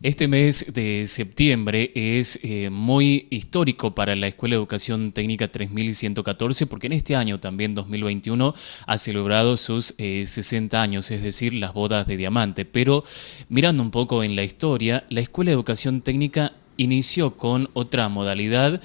Este mes de septiembre es muy histórico para la Escuela de Educación Técnica 3114 porque en este año también 2021 ha celebrado sus 60 años, es decir, las bodas de diamante. Pero mirando un poco en la historia, la Escuela de Educación Técnica inició con otra modalidad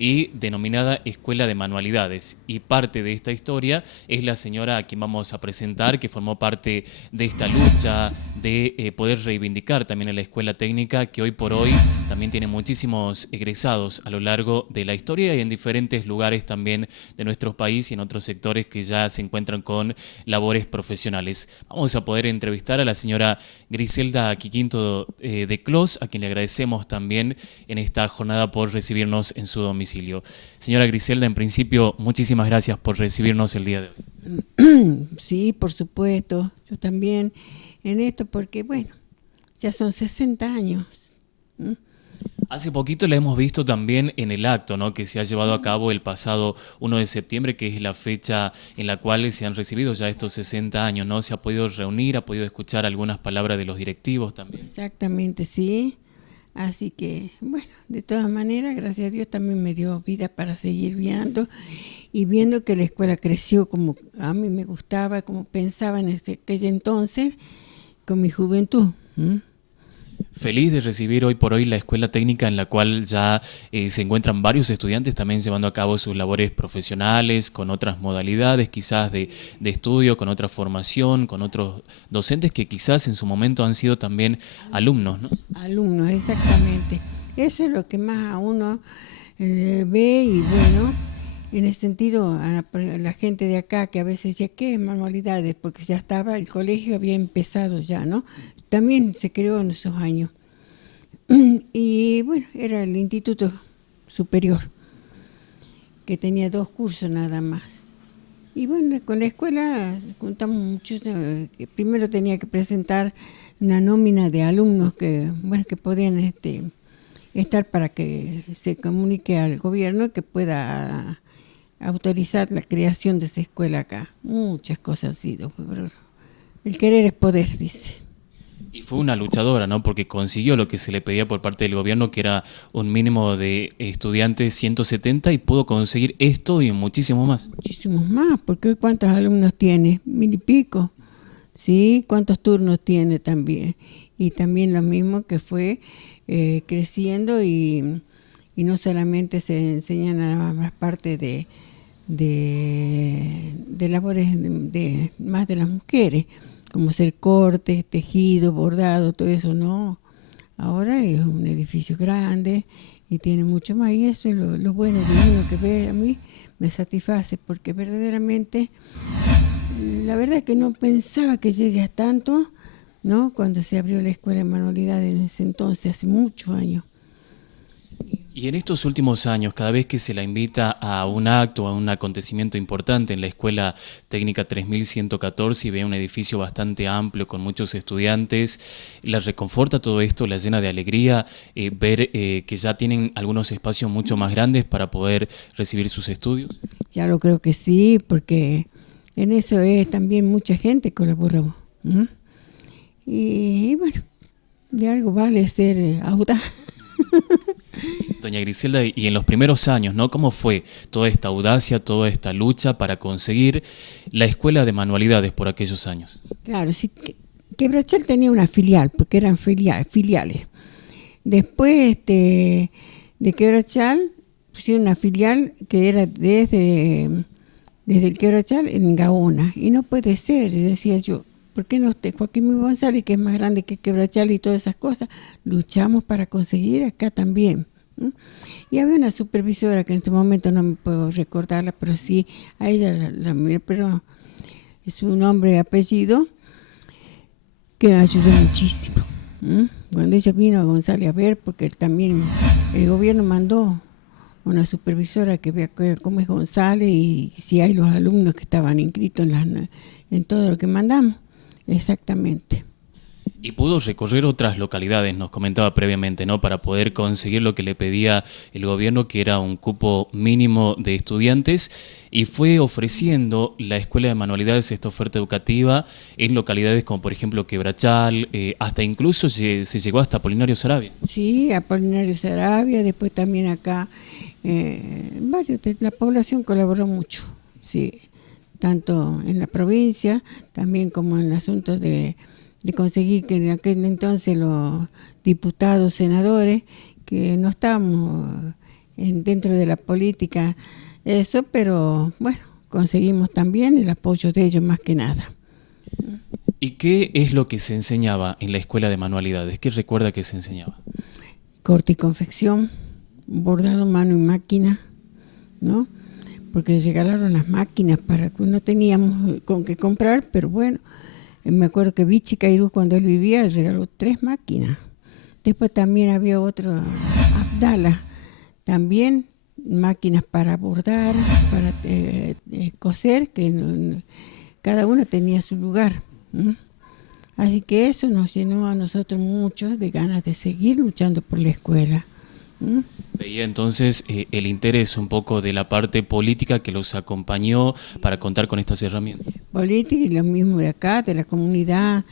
y denominada Escuela de Manualidades. Y parte de esta historia es la señora a quien vamos a presentar, que formó parte de esta lucha de poder reivindicar también a la escuela técnica, que hoy por hoy también tiene muchísimos egresados a lo largo de la historia y en diferentes lugares también de nuestro país y en otros sectores que ya se encuentran con labores profesionales. Vamos a poder entrevistar a la señora Griselda Quiquinto de Clos, a quien le agradecemos también en esta jornada por recibirnos en su domicilio. Señora Griselda, en principio, muchísimas gracias por recibirnos el día de hoy. Sí, por supuesto, yo también en esto porque, bueno, ya son 60 años. ¿Mm? Hace poquito la hemos visto también en el acto, ¿no?, que se ha llevado a cabo el pasado 1 de septiembre, que es la fecha en la cual se han recibido ya estos 60 años, ¿no? Se ha podido reunir, ha podido escuchar algunas palabras de los directivos también. Exactamente, sí. Así que, bueno, de todas maneras, gracias a Dios también me dio vida para seguir viendo y viendo que la escuela creció como a mí me gustaba, como pensaba en aquel entonces, con mi juventud. ¿Mm? Feliz de recibir hoy por hoy la escuela técnica en la cual ya se encuentran varios estudiantes también llevando a cabo sus labores profesionales, con otras modalidades quizás de estudio, con otra formación, con otros docentes que quizás en su momento han sido también alumnos, ¿no? Alumnos, exactamente. Eso es lo que más a uno ve y bueno, en el sentido a la gente de acá que a veces decía, ¿qué manualidades? Porque ya estaba, el colegio había empezado ya, ¿no? También se creó en esos años. Y bueno, era el Instituto Superior, que tenía 2 cursos nada más. Y bueno, con la escuela contamos muchos, que primero tenía que presentar una nómina de alumnos que, bueno, que podían estar para que se comunique al gobierno que pueda autorizar la creación de esa escuela acá. Muchas cosas han sido, pero el querer es poder, dice. Y fue una luchadora, ¿no? Porque consiguió lo que se le pedía por parte del gobierno, que era un mínimo de estudiantes 170, y pudo conseguir esto y muchísimo más. Muchísimos más, porque hoy cuántos alumnos tiene, 1000 y pico, ¿sí? ¿Cuántos turnos tiene también? Y también lo mismo que fue creciendo y no solamente se enseñan a más parte de labores más de las mujeres, como ser corte, tejido, bordado, todo eso, no. Ahora es un edificio grande y tiene mucho más, y eso es lo bueno de uno que ve a mí, me satisface, porque verdaderamente, la verdad es que no pensaba que llegue a tanto, ¿no? Cuando se abrió la escuela de manualidades en ese entonces, hace muchos años. Y en estos últimos años, cada vez que se la invita a un acto, a un acontecimiento importante en la Escuela Técnica 3114 y ve un edificio bastante amplio con muchos estudiantes, la reconforta todo esto, la llena de alegría, ver que ya tienen algunos espacios mucho más grandes para poder recibir sus estudios. Ya lo creo que sí, porque en eso es también mucha gente colabora. ¿Mm? Y bueno, de algo vale ser audaz. Doña Griselda, y en los primeros años, ¿no? ¿Cómo fue toda esta audacia, toda esta lucha para conseguir la Escuela de Manualidades por aquellos años? Claro, sí, Quebrachal tenía una filial, porque eran filiales. Después de Quebrachal pusieron una filial que era desde el Quebrachal en Gaona. Y no puede ser, decía yo. ¿Por qué no Joaquín González, que es más grande que Quebrachal y todas esas cosas? Luchamos para conseguir acá también. ¿Mm? Y había una supervisora que en este momento no me puedo recordarla, pero sí, a ella la miré, pero es un nombre y apellido que ayudó muchísimo. ¿Mm? Cuando ella vino a González a ver, porque también el gobierno mandó una supervisora que vea cómo es González y si hay los alumnos que estaban inscritos en todo lo que mandamos. Exactamente. Y pudo recorrer otras localidades, nos comentaba previamente, ¿no? Para poder conseguir lo que le pedía el gobierno, que era un cupo mínimo de estudiantes, y fue ofreciendo la Escuela de Manualidades esta oferta educativa en localidades como por ejemplo Quebrachal, hasta incluso se llegó hasta Apolinario Saravia. Sí, Apolinario Saravia, después también acá, la población colaboró mucho, sí, tanto en la provincia, también como en el asunto de conseguir que en aquel entonces los diputados, senadores, que no estábamos dentro de la política, eso, pero bueno, conseguimos también el apoyo de ellos más que nada. ¿Y qué es lo que se enseñaba en la Escuela de Manualidades? ¿Qué recuerda que se enseñaba? Corte y confección, bordado mano y máquina, ¿no? Porque regalaron las máquinas para que no teníamos con qué comprar, pero bueno, me acuerdo que Vichy Cairú cuando él vivía regaló 3 máquinas. Después también había otro, Abdala, también máquinas para bordar, para coser, que cada uno tenía su lugar. ¿Mm? Así que eso nos llenó a nosotros mucho de ganas de seguir luchando por la escuela. ¿Mm? Veía entonces el interés un poco de la parte política que los acompañó para contar con estas herramientas. Política y lo mismo de acá, de la comunidad,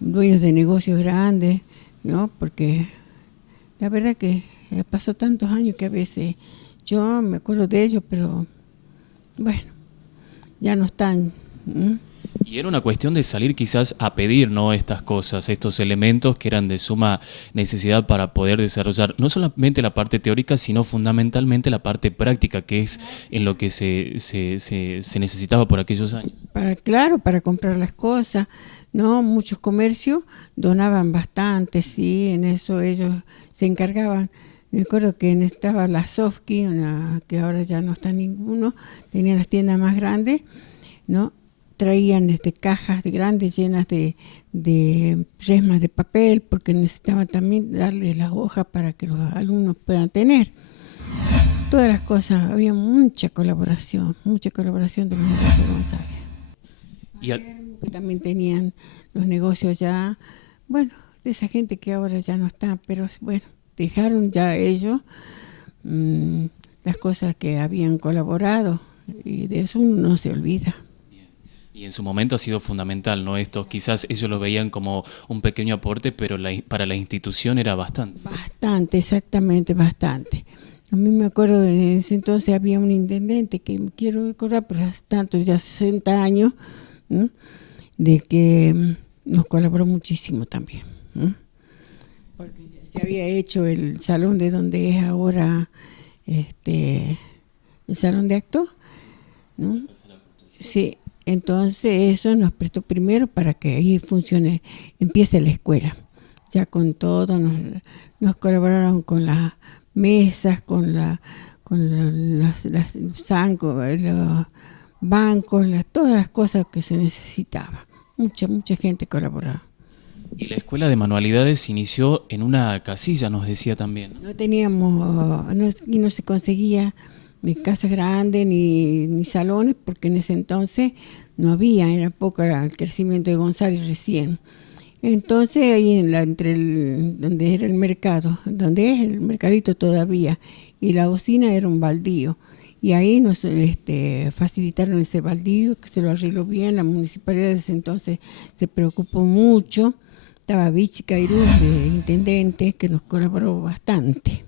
dueños de negocios grandes, ¿no? Porque la verdad que pasó tantos años que a veces yo me acuerdo de ellos, pero bueno, ya no están. ¿Mm? Y era una cuestión de salir quizás a pedir, ¿no? Estas cosas, estos elementos que eran de suma necesidad para poder desarrollar no solamente la parte teórica, sino fundamentalmente la parte práctica, que es en lo que se necesitaba por aquellos años. Claro, para comprar las cosas, ¿no? Muchos comercios donaban bastante, sí, en eso ellos se encargaban. Me acuerdo que estaba la Sofki, que ahora ya no está ninguno, tenían las tiendas más grandes, ¿no? Traían cajas grandes llenas de resmas de papel, porque necesitaban también darle las hojas para que los alumnos puedan tener. Todas las cosas, había mucha colaboración de los negocios de González. Y al- Que también tenían los negocios ya, bueno, de esa gente que ahora ya no está, pero bueno, dejaron ya ellos las cosas que habían colaborado y de eso uno no se olvida. y en su momento ha sido fundamental, ¿no? Esto quizás ellos lo veían como un pequeño aporte, pero para la institución era bastante. Bastante, exactamente, bastante. A mí me acuerdo, en ese entonces había un intendente que me quiero recordar, pero hace tantos, ya 60 años, ¿no? De que nos colaboró muchísimo también. ¿No? Porque se había hecho el salón de donde es ahora el salón de actos, ¿no? Sí, entonces eso nos prestó primero para que ahí funcione, empiece la escuela. Ya con todo, nos colaboraron con las mesas, las zancos, los bancos, todas las cosas que se necesitaba. Mucha gente colaboraba. Y la escuela de manualidades inició en una casilla, nos decía también, ¿no? No teníamos, y no se conseguía ni casas grandes ni salones, porque en ese entonces no había, era poco era el crecimiento de González recién. Entonces ahí donde era el mercado, donde es el mercadito todavía, y la usina era un baldío. Y ahí nos facilitaron ese baldío, que se lo arregló bien, la municipalidad de ese entonces se preocupó mucho. Estaba Vichy Cairú de intendente, que nos colaboró bastante.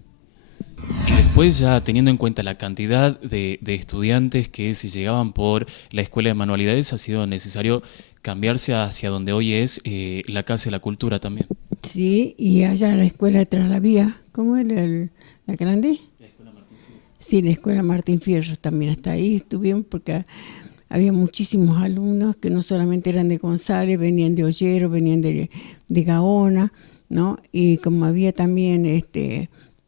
Y después ya teniendo en cuenta la cantidad de estudiantes que se llegaban por la escuela de manualidades, ha sido necesario cambiarse hacia donde hoy es la Casa de la Cultura también. Sí, y allá en la escuela de Traslavía, ¿cómo es la grande? Sí, la escuela Martín Fierro también está ahí. Estuvimos porque había muchísimos alumnos que no solamente eran de González, venían de Ollero, venían de Gaona, ¿no? Y como había también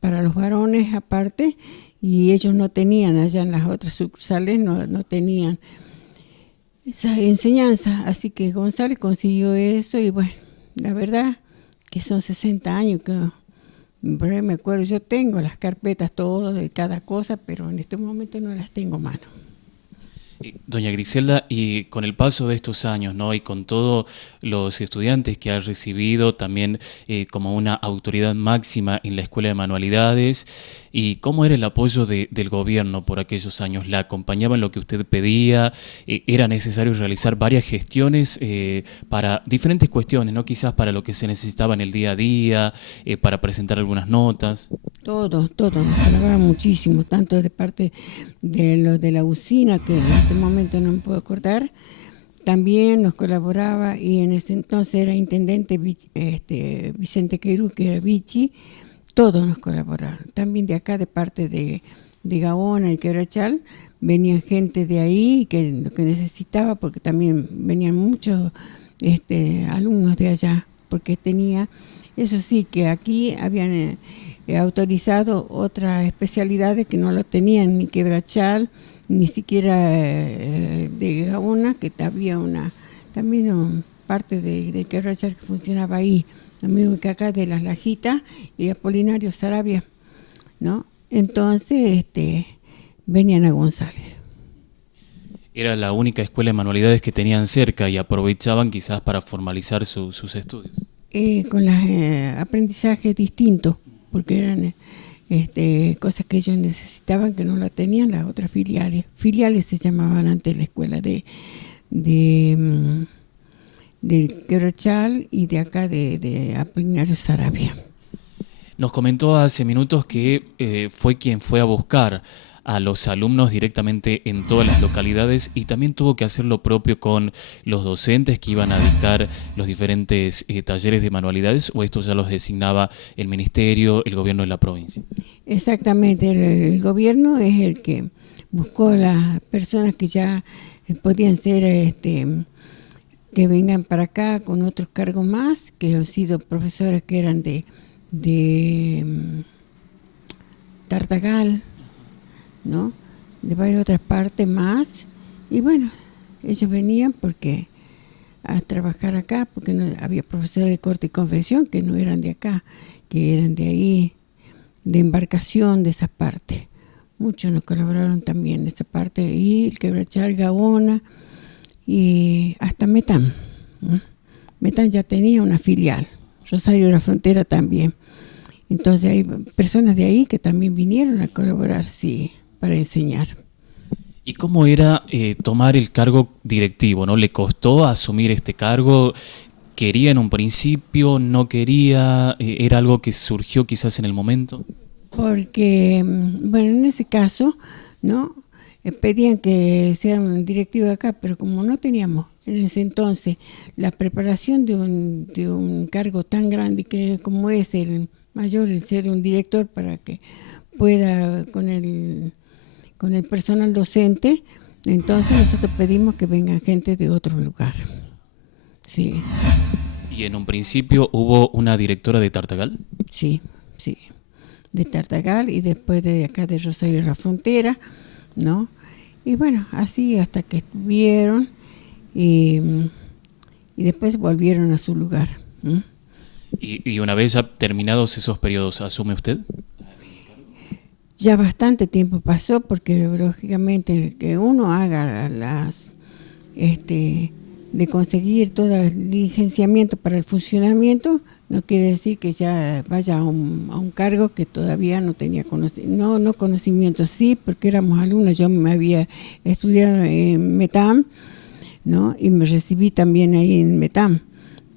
para los varones aparte, y ellos no tenían allá en las otras sucursales, no tenían esa enseñanza, así que González consiguió eso y bueno, la verdad que son 60 años que por ahí me acuerdo, yo tengo las carpetas todo de cada cosa, pero en este momento no las tengo a mano. Doña Griselda, y con el paso de estos años, ¿no? Y con todos los estudiantes que ha recibido también como una autoridad máxima en la Escuela de Manualidades, ¿y cómo era el apoyo del gobierno por aquellos años? ¿La acompañaba en lo que usted pedía? ¿Era necesario realizar varias gestiones para diferentes cuestiones, ¿no? Quizás para lo que se necesitaba en el día a día, para presentar algunas notas. Todos nos colaboraron muchísimo, tanto de parte de los de la usina, que en este momento no me puedo acordar, también nos colaboraba y en ese entonces era intendente Vicente Querú, que era Vichy, todos nos colaboraron. También de acá, de parte de Gaona y Quebrachal, venían gente de ahí que lo que necesitaba, porque también venían muchos alumnos de allá, porque tenía, eso sí, que aquí habían autorizado otras especialidades que no lo tenían ni Quebrachal, ni siquiera de Gaona, que había también parte de Quebrachal que funcionaba ahí, lo mismo que acá de Las Lajitas y Apolinario Sarabia, ¿no? Entonces, venían a González. Era la única escuela de manualidades que tenían cerca y aprovechaban quizás para formalizar sus estudios. Con los aprendizajes distintos, porque eran cosas que ellos necesitaban que no la tenían las otras filiales. Filiales se llamaban antes la escuela de, mm, de Quebrachal y de acá de Apolinario Sarabia. Nos comentó hace minutos que fue quien fue a buscar a los alumnos directamente en todas las localidades y también tuvo que hacer lo propio con los docentes que iban a dictar los diferentes talleres de manualidades, o esto ya los designaba el ministerio, el gobierno de la provincia. Exactamente, el gobierno es el que buscó las personas que ya podían ser, que vengan para acá con otros cargos más, que han sido profesores que eran de Tartagal, ¿no? De varias otras partes más. Y bueno, ellos venían porque a trabajar acá, porque no, había profesores de corte y confección que no eran de acá, que eran de ahí, de embarcación, de esa parte. Muchos nos colaboraron también en esa parte, y el Quebrachal, Gaona y hasta Metán. ¿No? Metán ya tenía una filial, Rosario de la Frontera también. Entonces hay personas de ahí que también vinieron a colaborar, sí, para enseñar. ¿Y cómo era tomar el cargo directivo? ¿No le costó asumir este cargo? ¿Quería en un principio? ¿No quería? ¿Era algo que surgió quizás en el momento? Porque, bueno, en ese caso, ¿no? Pedían que sea un directivo de acá, pero como no teníamos en ese entonces la preparación de un cargo tan grande que como es el mayor, el ser un director para que pueda con el personal docente, entonces nosotros pedimos que vengan gente de otro lugar. Sí, ¿Y en un principio hubo una directora de Tartagal? sí, sí. De Tartagal y después de acá de Rosario de la Frontera, ¿no? Y bueno, así hasta que estuvieron y, y después volvieron a su lugar. ¿Mm? Y una vez ya terminados esos periodos, ¿asume usted? Ya bastante tiempo pasó porque lógicamente el que uno haga de conseguir todo el diligenciamiento para el funcionamiento, no quiere decir que ya vaya a un cargo que todavía no tenía conocimiento, no conocimiento, sí, porque éramos alumnos, yo me había estudiado en Metam, ¿no? Y me recibí también ahí en Metam,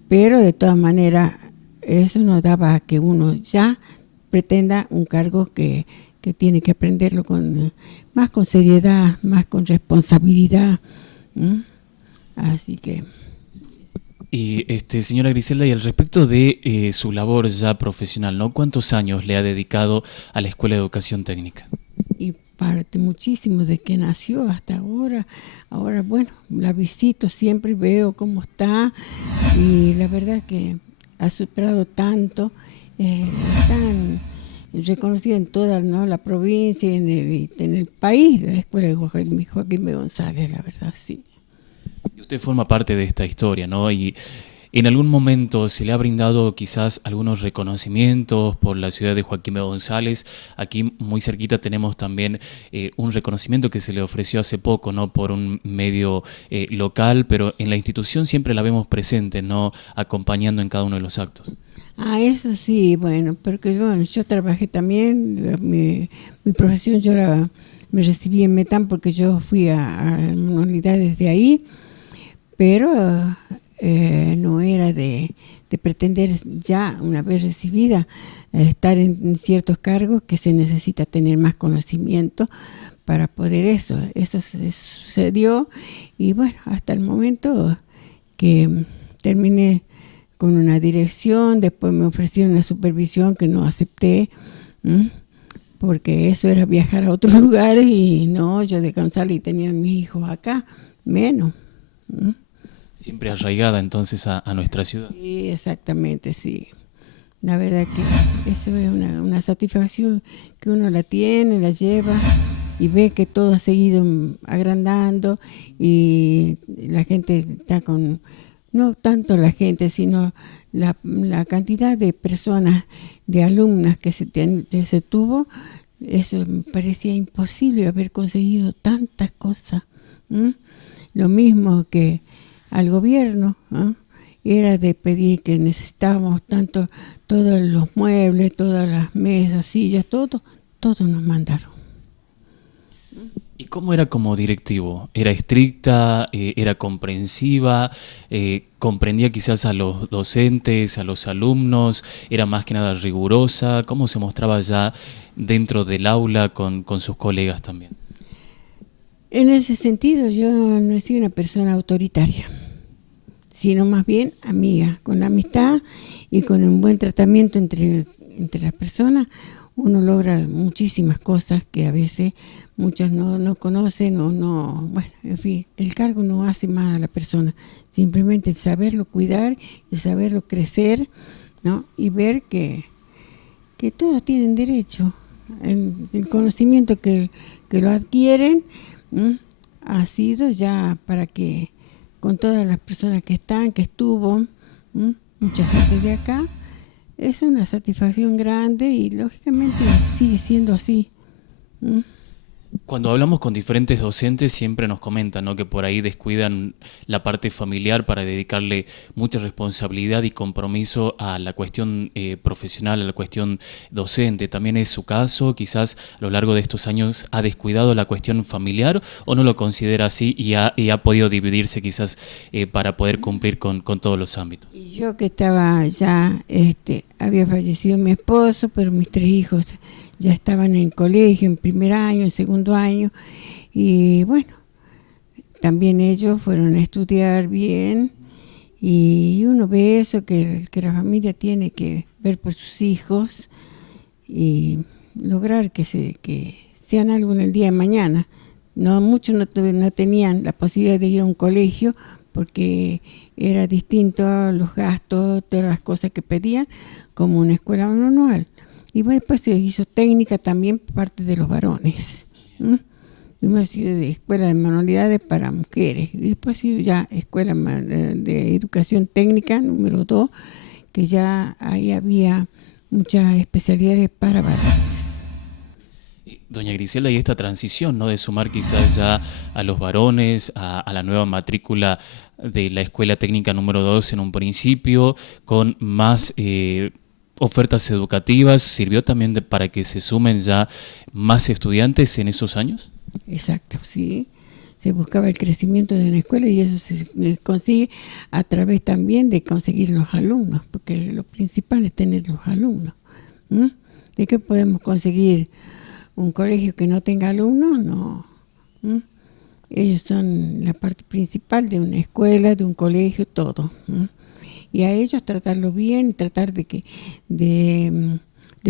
pero de todas maneras eso no daba a que uno ya pretenda un cargo que tiene que aprenderlo más con seriedad, más con responsabilidad. ¿Mm? Así que Y señora Griselda, y al respecto de su labor ya profesional, ¿no? ¿Cuántos años le ha dedicado a la Escuela de Educación Técnica? y parte muchísimo de que nació hasta ahora. Ahora, bueno, la visito siempre, veo cómo está y la verdad que ha superado tanto, tan reconocida en toda, ¿no?, la provincia y en el país, la escuela de Joaquín B. González, la verdad, sí. Y usted forma parte de esta historia, ¿no? Y ¿En algún momento se le ha brindado quizás algunos reconocimientos por la ciudad de Joaquín B. González? Aquí muy cerquita tenemos también un reconocimiento que se le ofreció hace poco, ¿no? Por un medio local, pero en la institución siempre la vemos presente, ¿no? Acompañando en cada uno de los actos. Eso sí, bueno, porque bueno, yo trabajé también, mi profesión me recibí en Metán porque yo fui a manualidades de ahí, pero no era de pretender ya, una vez recibida, estar en ciertos cargos que se necesita tener más conocimiento para poder eso. Eso sucedió y bueno, hasta el momento que terminé con una dirección, después me ofrecieron una supervisión que no acepté, porque eso era viajar a otros lugares y no, yo de González y tenía mis hijos acá, menos. Siempre arraigada entonces a nuestra ciudad. Sí, exactamente, sí. La verdad que eso es una satisfacción que uno la tiene, la lleva y ve que todo ha seguido agrandando y la gente está con, no tanto la gente, sino la cantidad de personas, de alumnas que se tuvo, eso me parecía imposible haber conseguido tantas cosas. Lo mismo que al gobierno, era de pedir que necesitábamos tanto, todos los muebles, todas las mesas, sillas, todo nos mandaron. ¿Y cómo era como directivo? ¿Era estricta? ¿Era comprensiva? ¿Comprendía quizás a los docentes, a los alumnos? ¿Era más que nada rigurosa? ¿Cómo se mostraba ya dentro del aula con sus colegas también? En ese sentido, yo no he sido una persona autoritaria, sino más bien amiga. Con la amistad y con un buen tratamiento entre las personas, uno logra muchísimas cosas que a veces muchos no conocen o no, bueno, en fin, el cargo no hace más a la persona, simplemente el saberlo cuidar, el saberlo crecer, ¿no? Y ver que todos tienen derecho, el conocimiento que lo adquieren, ha sido ya para que con todas las personas que estuvo, mucha gente de acá, es una satisfacción grande y lógicamente sigue siendo así. Cuando hablamos con diferentes docentes siempre nos comentan, ¿no?, que por ahí descuidan la parte familiar para dedicarle mucha responsabilidad y compromiso a la cuestión profesional, a la cuestión docente. ¿También es su caso? Quizás a lo largo de estos años ha descuidado la cuestión familiar o no lo considera así y ha podido dividirse quizás para poder cumplir con todos los ámbitos. Y yo que estaba ya, había fallecido mi esposo, pero mis 3 hijos ya estaban en colegio, en primer año, en segundo año, y bueno, también ellos fueron a estudiar bien, y uno ve eso, que la familia tiene que ver por sus hijos y lograr que sean algo en el día de mañana. No, muchos no tenían la posibilidad de ir a un colegio porque era distinto a los gastos, todas las cosas que pedían, como una escuela manual. Y bueno, después se hizo técnica también por parte de los varones. Primero ha sido de escuela de manualidades para mujeres. Y después ha sido ya escuela de educación técnica número 2, que ya ahí había muchas especialidades para varones. Doña Griselda, y esta transición, ¿no?, de sumar quizás ya a los varones, a la nueva matrícula de la Escuela Técnica número 2 en un principio, con más ofertas educativas, ¿sirvió también para que se sumen ya más estudiantes en esos años? Exacto, sí. Se buscaba el crecimiento de una escuela y eso se consigue a través también de conseguir los alumnos, porque lo principal es tener los alumnos. ¿De qué podemos conseguir un colegio que no tenga alumnos? No. Ellos son la parte principal de una escuela, de un colegio, todo. Y a ellos tratarlo bien, tratar de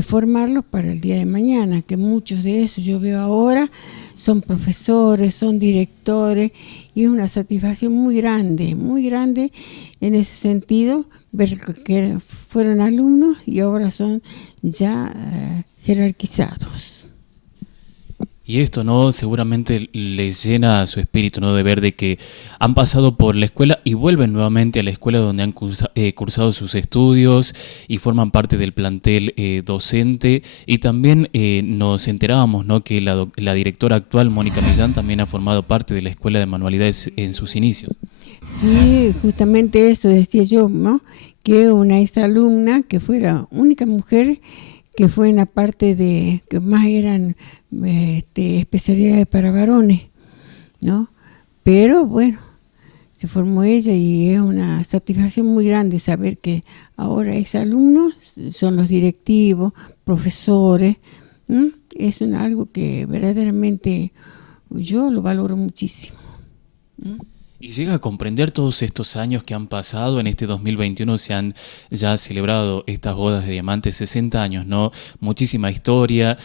formarlos para el día de mañana, que muchos de esos yo veo ahora son profesores, son directores, y es una satisfacción muy grande en ese sentido, ver que fueron alumnos y ahora son ya jerarquizados. Y esto, ¿no? Seguramente les llena su espíritu, ¿no? De ver de que han pasado por la escuela y vuelven nuevamente a la escuela donde han cursado sus estudios y forman parte del plantel docente. Y también nos enterábamos, ¿no? Que la directora actual, Mónica Millán, también ha formado parte de la Escuela de Manualidades en sus inicios. Sí, justamente eso decía yo, ¿no? Que una exalumna, que fue la única mujer que fue en la parte de, que más eran especialidades para varones, ¿no? Pero bueno, se formó ella y es una satisfacción muy grande saber que ahora exalumnos son los directivos, profesores. ¿M? Es algo que verdaderamente yo lo valoro muchísimo. ¿M? Y llega a comprender todos estos años que han pasado. En este 2021 se han ya celebrado estas bodas de diamantes, 60 años, ¿no? Muchísima historia,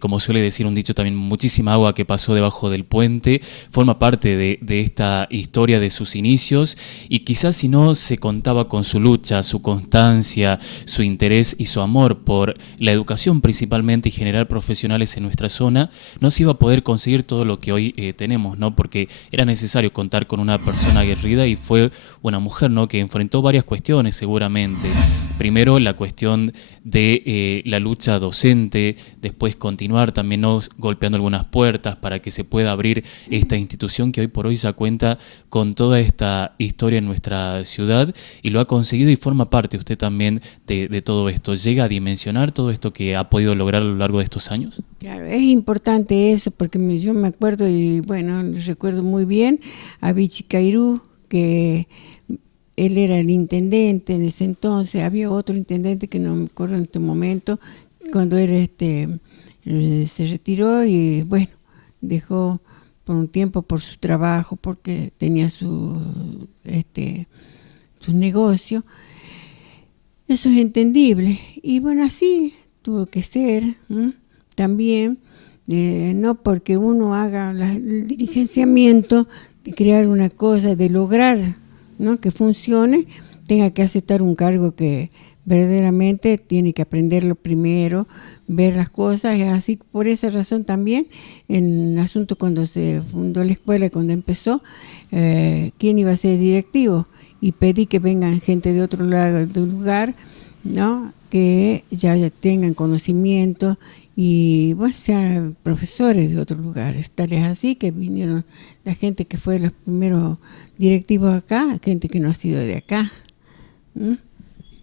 como suele decir un dicho también, muchísima agua que pasó debajo del puente. Forma parte de esta historia de sus inicios y quizás si no se contaba con su lucha, su constancia, su interés y su amor por la educación principalmente y generar profesionales en nuestra zona, no se iba a poder conseguir todo lo que hoy tenemos, ¿no? Porque era necesario contar con una persona aguerrida y fue una mujer, ¿no? Que enfrentó varias cuestiones seguramente. Primero la cuestión de la lucha docente, después continuar también, ¿no? Golpeando algunas puertas para que se pueda abrir esta institución que hoy por hoy ya cuenta con toda esta historia en nuestra ciudad y lo ha conseguido y forma parte usted también de todo esto. ¿Llega a dimensionar todo esto que ha podido lograr a lo largo de estos años? Claro, es importante eso porque yo me acuerdo y bueno, recuerdo muy bien a Vichy Cairú, que él era el intendente en ese entonces, había otro intendente que no me acuerdo en este momento, cuando él se retiró y bueno, dejó por un tiempo por su trabajo, porque tenía su negocio. Eso es entendible. Y bueno, así tuvo que ser. ¿M? También, no porque uno haga el dirigenciamiento de crear una cosa, de lograr, ¿no? Que funcione, tenga que aceptar un cargo que verdaderamente tiene que aprenderlo primero, ver las cosas, y así por esa razón también en el asunto cuando se fundó la escuela, cuando empezó, quién iba a ser directivo, y pedí que vengan gente de otro lado del lugar, ¿no? Que ya tengan conocimiento y bueno, sean profesores de otros lugares, tales así que vinieron la gente que fue los primeros directivos acá, gente que no ha sido de acá. ¿Mm?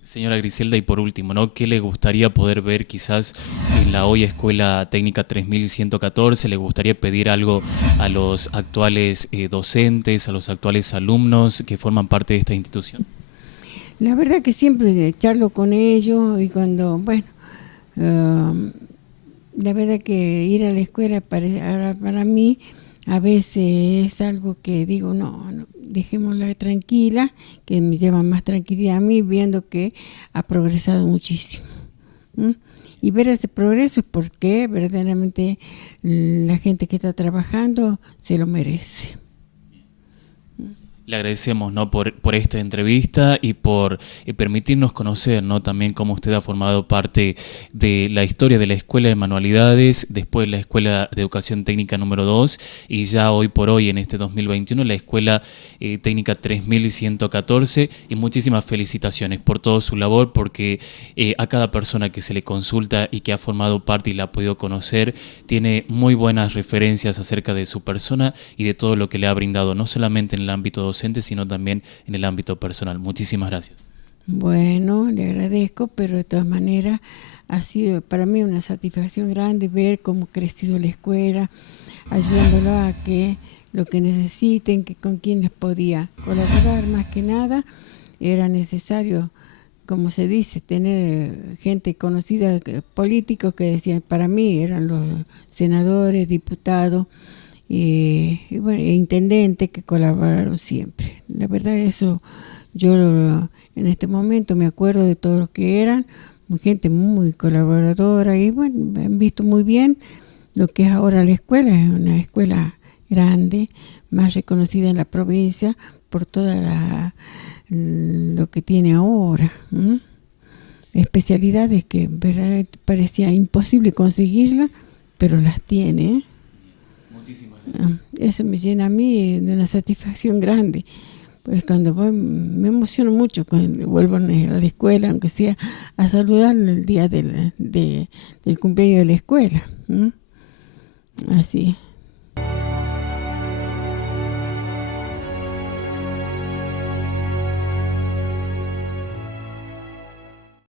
Señora Griselda, y por último, ¿no? ¿Qué le gustaría poder ver quizás en la hoy Escuela Técnica 3114? ¿Le gustaría pedir algo a los actuales docentes, a los actuales alumnos que forman parte de esta institución? La verdad que siempre charlo con ellos y cuando, bueno, la verdad que ir a la escuela para mí a veces es algo que digo, no, dejémosla tranquila, que me lleva más tranquilidad a mí viendo que ha progresado muchísimo. ¿Mm? Y ver ese progreso es porque verdaderamente la gente que está trabajando se lo merece. Le agradecemos, ¿no? por esta entrevista y por permitirnos conocer, ¿no? También cómo usted ha formado parte de la historia de la Escuela de Manualidades, después la Escuela de Educación Técnica número 2 y ya hoy por hoy, en este 2021, la Escuela Técnica 3114 y muchísimas felicitaciones por toda su labor porque a cada persona que se le consulta y que ha formado parte y la ha podido conocer tiene muy buenas referencias acerca de su persona y de todo lo que le ha brindado, no solamente en el ámbito docente, sino también en el ámbito personal. Muchísimas gracias. Bueno, le agradezco, pero de todas maneras ha sido para mí una satisfacción grande ver cómo ha crecido la escuela, ayudándolo a que lo que necesiten, que con quien les podía colaborar, más que nada era necesario, como se dice, tener gente conocida, políticos que decían, para mí eran los senadores, diputados, y bueno, e intendentes que colaboraron siempre. La verdad eso yo en este momento me acuerdo de todos los que eran, gente muy colaboradora y bueno, han visto muy bien lo que es ahora la escuela, es una escuela grande, más reconocida en la provincia por toda lo que tiene ahora. ¿M? Especialidades que en verdad parecía imposible conseguirlas, pero las tiene, ¿eh? Muchísimas gracias. Eso me llena a mí de una satisfacción grande. Pues cuando voy, me emociono mucho cuando vuelvo a la escuela, aunque sea a saludar el día del cumpleaños de la escuela. ¿Mm? Así.